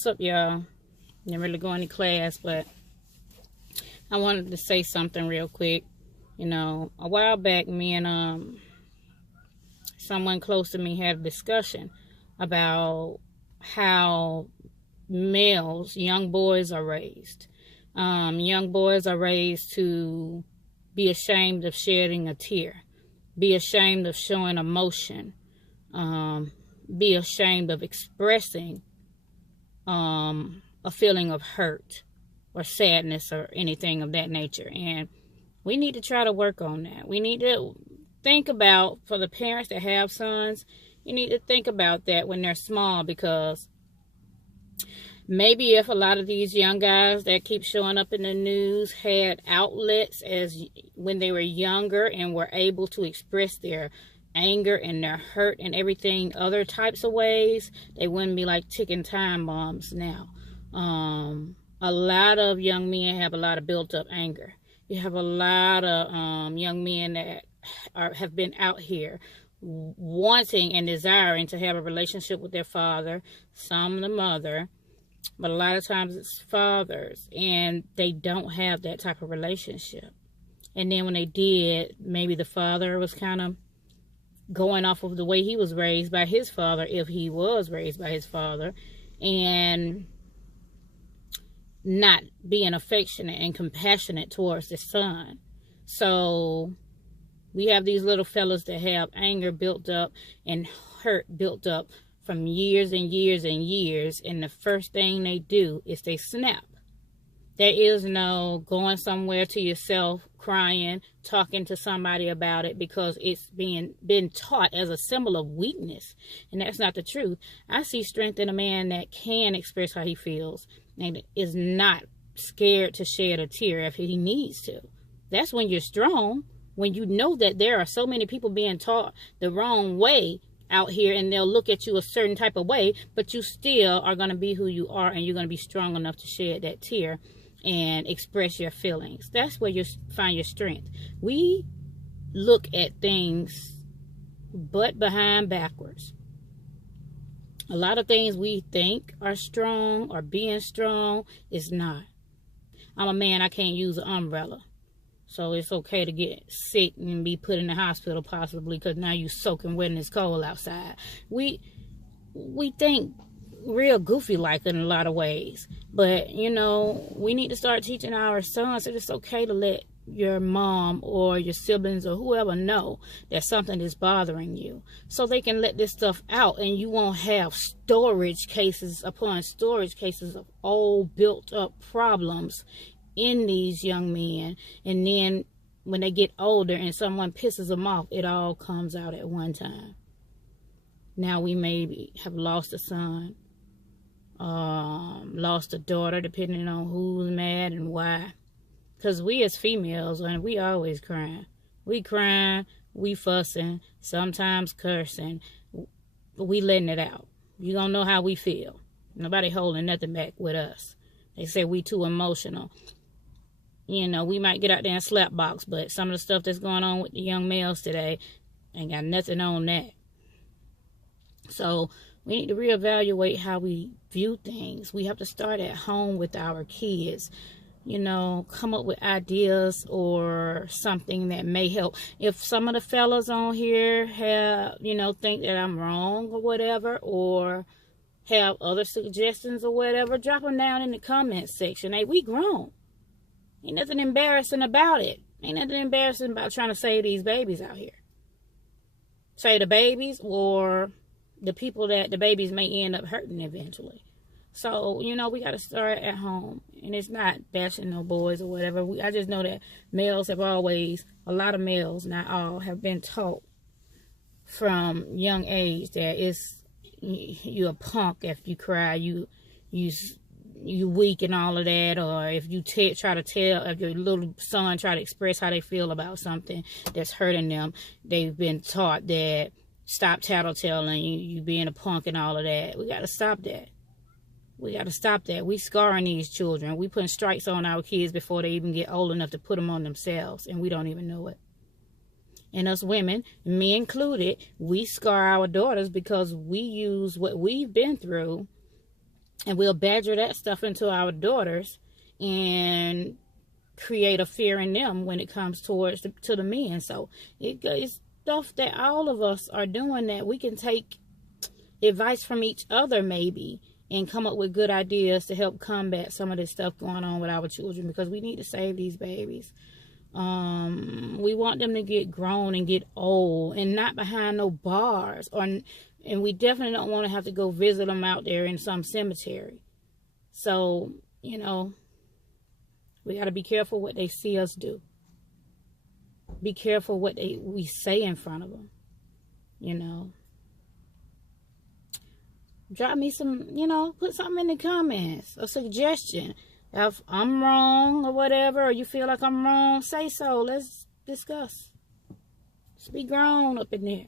What's up, y'all? Didn't really go any class, but I wanted to say something real quick. A while back, me and someone close to me had a discussion about how males, young boys, are raised. Young boys are raised to be ashamed of shedding a tear, be ashamed of showing emotion, be ashamed of expressing a feeling of hurt or sadness or anything of that nature. And we need to try to work on that. We need to think about, for the parents that have sons, you need to think about that when they're small, because maybe if a lot of these young guys that keep showing up in the news had outlets as when they were younger and were able to express their anger and their hurt and everything other types of ways, they wouldn't be like ticking time bombs now. A lot of young men have a lot of built up anger. You have a lot of young men that have been out here wanting and desiring to have a relationship with their father, some the mother, but a lot of times it's fathers, and they don't have that type of relationship. And then when they did, maybe the father was kind of going off of the way he was raised by his father, if he was raised by his father, and not being affectionate and compassionate towards the son. So we have these little fellas that have anger built up and hurt built up from years and years and years, and the first thing they do is they snap. There is no going somewhere to yourself, crying, talking to somebody about it, because it's been taught as a symbol of weakness, and that's not the truth. I see strength in a man that can express how he feels and is not scared to shed a tear if he needs to. That's when you're strong, when you know that there are so many people being taught the wrong way out here, and they'll look at you a certain type of way, but you still are going to be who you are, and you're going to be strong enough to shed that tear and express your feelings. That's where you find your strength. We look at things butt behind backwards. A lot of things we think are strong or being strong is not. I'm a man, I can't use an umbrella. So it's okay to get sick and be put in the hospital possibly, because now you're soaking wet and it's cold outside. We think real goofy like in a lot of ways, but we need to start teaching our sons that it's okay to let your mom or your siblings or whoever know that something is bothering you, so they can let this stuff out, and you won't have storage cases upon storage cases of old built up problems in these young men. And then when they get older and someone pisses them off, it all comes out at one time. Now we maybe have lost a son, lost a daughter, depending on who's mad and why. Because we as females, and we always crying. We crying, we fussing, sometimes cursing, but we letting it out. You don't know how we feel. Nobody holding nothing back with us. They say we too emotional. We might get out there and slap box, but some of the stuff that's going on with the young males today ain't got nothing on that. So we need to reevaluate how we view things. We have to start at home with our kids. Come up with ideas or something that may help. If some of the fellas on here have, think that I'm wrong or whatever, or have other suggestions or whatever, drop them down in the comments section. Hey, we grown. Ain't nothing embarrassing about it. Ain't nothing embarrassing about trying to save these babies out here. Save the babies or the people that the babies may end up hurting eventually. So, we got to start at home. And it's not bashing no boys or whatever. I just know that males have always, a lot of males, not all, have been taught from young age that you're a punk if you cry, you weak and all of that. Or if you try to tell, if your little son try to express how they feel about something that's hurting them, they've been taught that stop tattletelling, you being a punk and all of that. We got to stop that. We got to stop that. We scarring these children. We putting strikes on our kids before they even get old enough to put them on themselves, and we don't even know it. And us women, me included, we scar our daughters because we use what we've been through And we'll badger that stuff into our daughters and create a fear in them when it comes towards to the men. So it's stuff that all of us are doing that we can take advice from each other maybe and come up with good ideas to help combat some of this stuff going on with our children, because we need to save these babies. We want them to get grown and get old and not behind no bars, and we definitely don't want to have to go visit them out there in some cemetery. So, you know, we got to be careful what they see us do. Be careful what we say in front of them, you know. Drop me some, you know, put something in the comments, a suggestion. If I'm wrong or whatever, or you feel like I'm wrong, say so. Let's discuss. Let's be grown up in there.